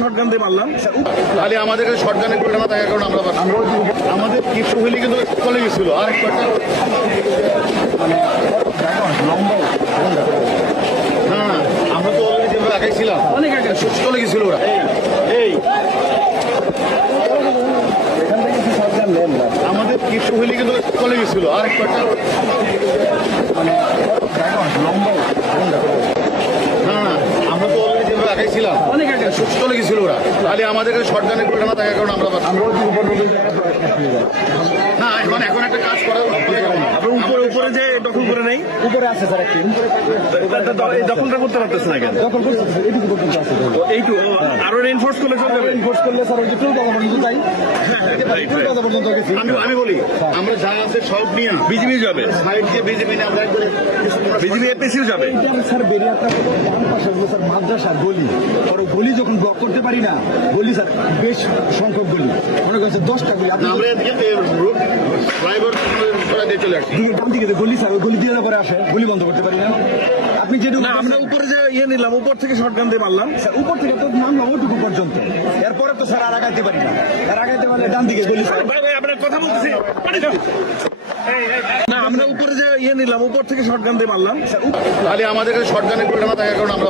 Shotgun দিয়ে মারলাম। তাহলে আমাদের কাছে শর্টগানের করে না থাকার কারণে আমরা আমাদের কিছু হইলে কিন্তু চলে গেছিল। আর একটা না না আমরা তো অলরেডি আগে ছিলাম অনেক আগে চলে গেছিল ওরা। এই। আমাদের কিছু হইলে কিন্তু চলে গেছিল। আর একটা না না আমরা তো অলরেডি যেভাবে আগে ছিলাম অনেক আগে। চলে গেছিল ওরা। তাহলে আমাদের শর্টগানের করে না থাকার কারণ আমরা না এখন এখন একটা কাজ করা উপরে উপরে যে দখল করে নেই। উপরে আছে স্যার একটি। দখলটা করতে পারতেছে না কেন? দখল করছে স্যার, রেনফোর্স করলে চলে যাবে Enforce করলে স্যার ওই যে টুল কথা পর্যন্ত তাই। কথা পর্যন্ত গেছি। আমি আমি বলি আমরা যা আছে সব নিয়ে বিজিবি যাবে। সাইড দিয়ে বিজেপি নিয়ে আমরা একবারে বিজিবি এপিসিও যাবে। স্যার বেরিয়াটা হলো ডান পাশে হলো স্যার মাদ্রাসা গলি। আর গলি যখন ব্লক করতে পারি না গলি স্যার বেশ সংখ্যক গলি। মনে করছে দশটা গলি। আপনি আমরা এদিকে রুট ড্রাইভার করে চলে আসছি ডান দিকে গলি স্যার ওই গলি দিয়ে পরে আসে? গলি বন্ধ করতে পারি না। আপনি যেটুকু না আমরা উপরে যে ইয়ে নিলাম উপর থেকে শটগান দিয়ে মারলাম। স্যার উপর থেকে তো নামলাম ওটুকু পর্যন্ত। এরপরে তো স্যার আর আগাইতে পারি না। আর আগাইতে পারলে ডান দিকে গলি স্যার। ভাই ভাই আপনার কথা বলতেছি। না আমরা উপরে যে ইয়ে নিলাম উপর থেকে শটগান দিয়ে মারলাম। তাহলে আমাদের কাছে থাকার কারণে আমরা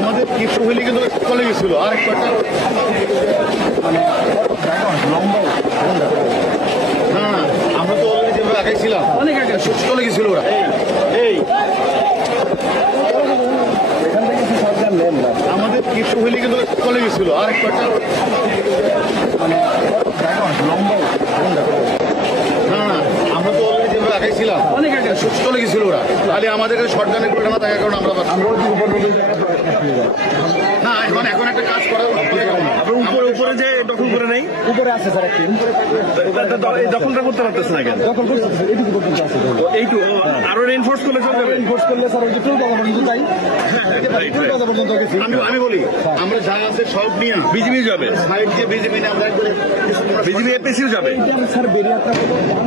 আমাদের কিছু হইলে কিন্তু চলে গেছিল। আর না আমরা তো অলরেডি যেভাবে আগে ছিলাম অনেক আগে। চলে গেছিল ওরা এই এখান থেকে কি সরকার নেন না হইলে কিন্তু চলে গেছিল আর একটা না না আমরা তো অলরেডি যেভাবে আগে ছিলাম। অনেক আগে। চলে গেছিল ওরা। তাহলে আমাদের কাছে শর্টগানের করে না থাকার কারণে আমরা না এখন এখন একটা কাজ করা উপরে উপরে যে দখল করে নেই। উপরে আছে স্যার একটি। দখলটা করতে পারতেছে না কেন? দখল পর্যন্ত আছে। দখল। আরও রেনফোর্স করলে চলে যাবে করলে স্যার ওই যে তাই। আমি আমি বলি আমরা যা আছে সব নিয়ে বিজিবি যাবে। সাইড দিয়ে বিজেপি আমরা এপিসিও যাবে। স্যার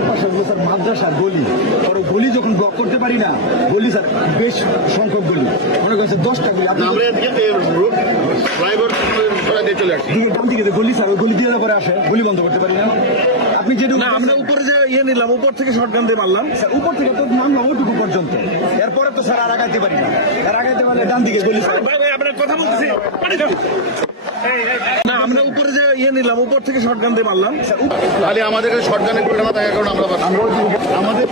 পাশে স্যার মাদ্রাসা গলি আর গলি যখন ব্লক করতে পারি না গলি স্যার বেশ সংখ্যক গলি। মনে করছে দশটা গলি আমরা এদিকে রুট ড্রাইভার দিয়ে চলে ডান দিকে গলি স্যার ওই গলি দিয়ে পরে আসে গলি বন্ধ করতে পারি না। আপনি যেটুকু আমরা উপরে যে ইয়ে নিলাম উপর থেকে শটগান দিয়ে মারলাম। স্যার উপর থেকে তো নামলাম ওটুকু পর্যন্ত। তো স্যার আর আগাইতে পারি না। আর আগাইতে পারলে ডান দিকে গলি আপনার কথা বলতেছি। না আমরা উপরে যে ইয়ে নিলাম উপর থেকে শটগান দিয়ে মারলাম। তাহলে আমাদের শর্ট গানের ঘটনা থাকার কারণে আমরা আমাদের